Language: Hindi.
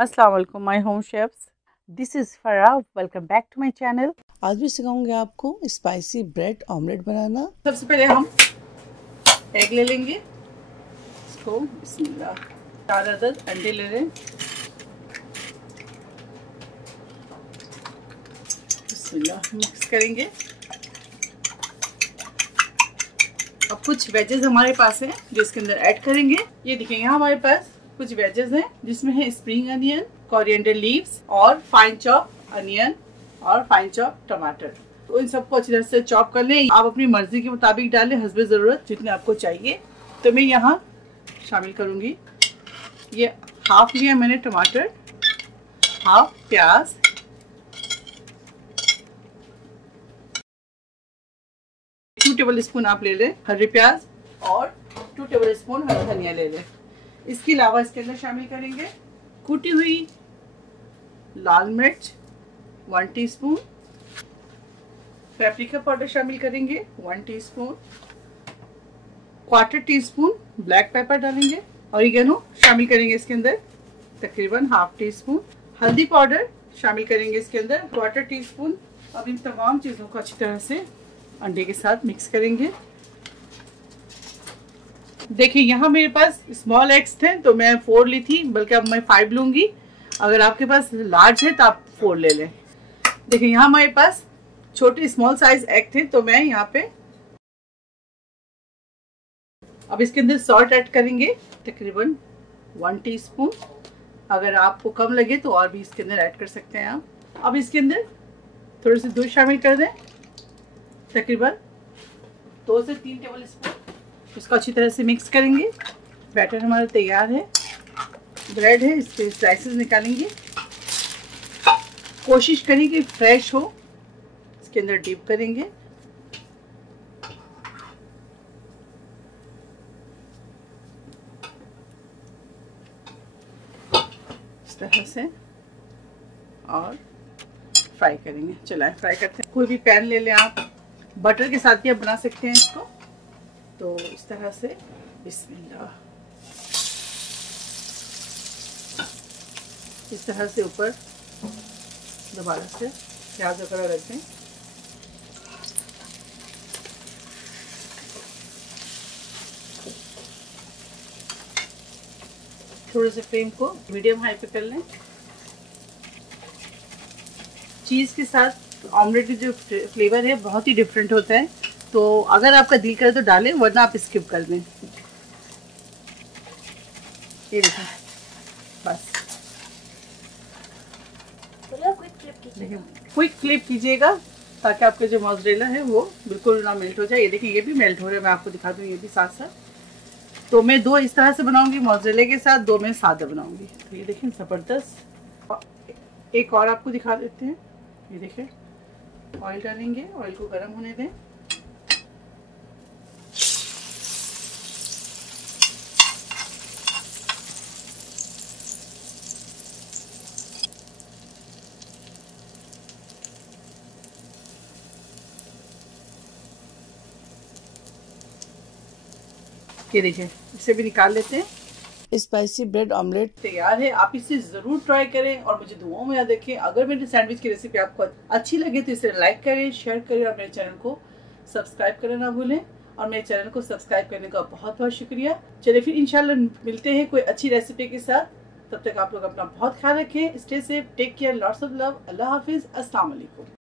अस्सलाम वालेकुम my home chefs, this is Farah. Welcome back to my channel. आज मैं सिखाऊंगी आपको स्पाइसी ब्रेड ऑमलेट बनाना। सबसे पहले हम एग ले लेंगे, इसको बिस्मिल्लाह 4 अदद अंडे ले लें, बिस्मिल्लाह मिक्स करेंगे। अब कुछ वेजेस हमारे पास हैं जो इसके अंदर ऐड करेंगे। ये देखें, यहाँ हमारे पास कुछ वेजेस हैं जिसमें है स्प्रिंग अनियन, कोरिएंडर लीव्स और फाइन चॉप अनियन और फाइन चॉप टमाटर। तो इन सबको अच्छी तरह से चॉप कर लें। आप अपनी मर्जी के मुताबिक डालें, हस्बे ज़रूरत जितने आपको चाहिए। तो मैं यहाँ शामिल करूँगी, ये हाफ लिया मैंने टमाटर, हाफ प्याज, टू टेबल स्पून आप ले लें हरी प्याज और 2 टेबल स्पून हरा धनिया ले लें। इसके अलावा इसके अंदर शामिल करेंगे कुटी हुई लाल मिर्च 1 टीस्पून, पेपरिका पाउडर शामिल करेंगे 1 टीस्पून, 1/4 टीस्पून ब्लैक पेपर डालेंगे, ऑरिगेनो शामिल करेंगे इसके अंदर तकरीबन 1/2 टीस्पून, हल्दी पाउडर शामिल करेंगे इसके अंदर 1/4 टीस्पून। अब इन तमाम चीज़ों को अच्छी तरह से अंडे के साथ मिक्स करेंगे। देखिए, यहाँ मेरे पास स्मॉल एग्स थे तो मैं 4 ली थी, बल्कि अब मैं 5 लूंगी। अगर आपके पास लार्ज है तो आप 4 ले लें। देखिए, यहाँ हमारे पास छोटे स्मॉल साइज एग थे तो मैं यहाँ पे अब इसके अंदर सॉल्ट ऐड करेंगे तकरीबन 1 टीस्पून। अगर आपको कम लगे तो और भी इसके अंदर ऐड कर सकते हैं आप। अब इसके अंदर थोड़ी सी दूध शामिल कर दें, तकरीबन 2 से 3 टेबल स्पून। इसको अच्छी तरह से मिक्स करेंगे। बैटर हमारा तैयार है। ब्रेड है, इसके स्लाइसेस निकालेंगे। कोशिश करें कि फ्रेश हो। इसके अंदर डिप करेंगे। इस तरह से और फ्राई करेंगे। चलाएं, फ्राई करते हैं। कोई भी पैन ले लें आप, बटर के साथ भी आप बना सकते हैं इसको। तो इस तरह से बिस्मिल्लाह, इस तरह से ऊपर दोबारा से प्याज वगैरह रख दें। थोड़े से फ्लेम को मीडियम हाई पे कर लें। चीज़ के साथ ऑमलेट की जो फ्लेवर है बहुत ही डिफरेंट होता है, तो अगर आपका दिल करे तो डालें, वरना आप स्किप कर दें। ये देखें, बस क्विक फ्लिप कीजिएगा ताकि आपके जो मोज़रेला है वो बिल्कुल ना मेल्ट हो जाए। ये देखिए, ये भी मेल्ट हो रहा है। मैं आपको दिखा दूँ, ये भी साथ साथ। तो मैं 2 इस तरह से बनाऊंगी मोज़रेला के साथ, 2 मैं सादा बनाऊंगी। तो ये देखें, ज़बरदस्त। एक और आपको दिखा देते हैं। ये देखें, ऑयल डालेंगे, ऑयल को गर्म होने दें। ये देखिए, इसे भी निकाल लेते हैं। स्पाइसी ब्रेड ऑमलेट तैयार है। आप इसे जरूर ट्राई करें और मुझे दुआओं में याद रखें। अगर मेरी सैंडविच की रेसिपी आपको अच्छी लगे तो इसे लाइक करें, शेयर करें और मेरे चैनल को सब्सक्राइब करना ना भूलें। और मेरे चैनल को सब्सक्राइब करने का बहुत बहुत शुक्रिया। चलिए फिर इंशाल्लाह मिलते हैं कोई अच्छी रेसिपी के साथ। तब तक आप लोग अपना बहुत ख्याल रखें। Stay safe, take care, lots of love. अल्लाह हाफिज, अस्सलाम वालेकुम।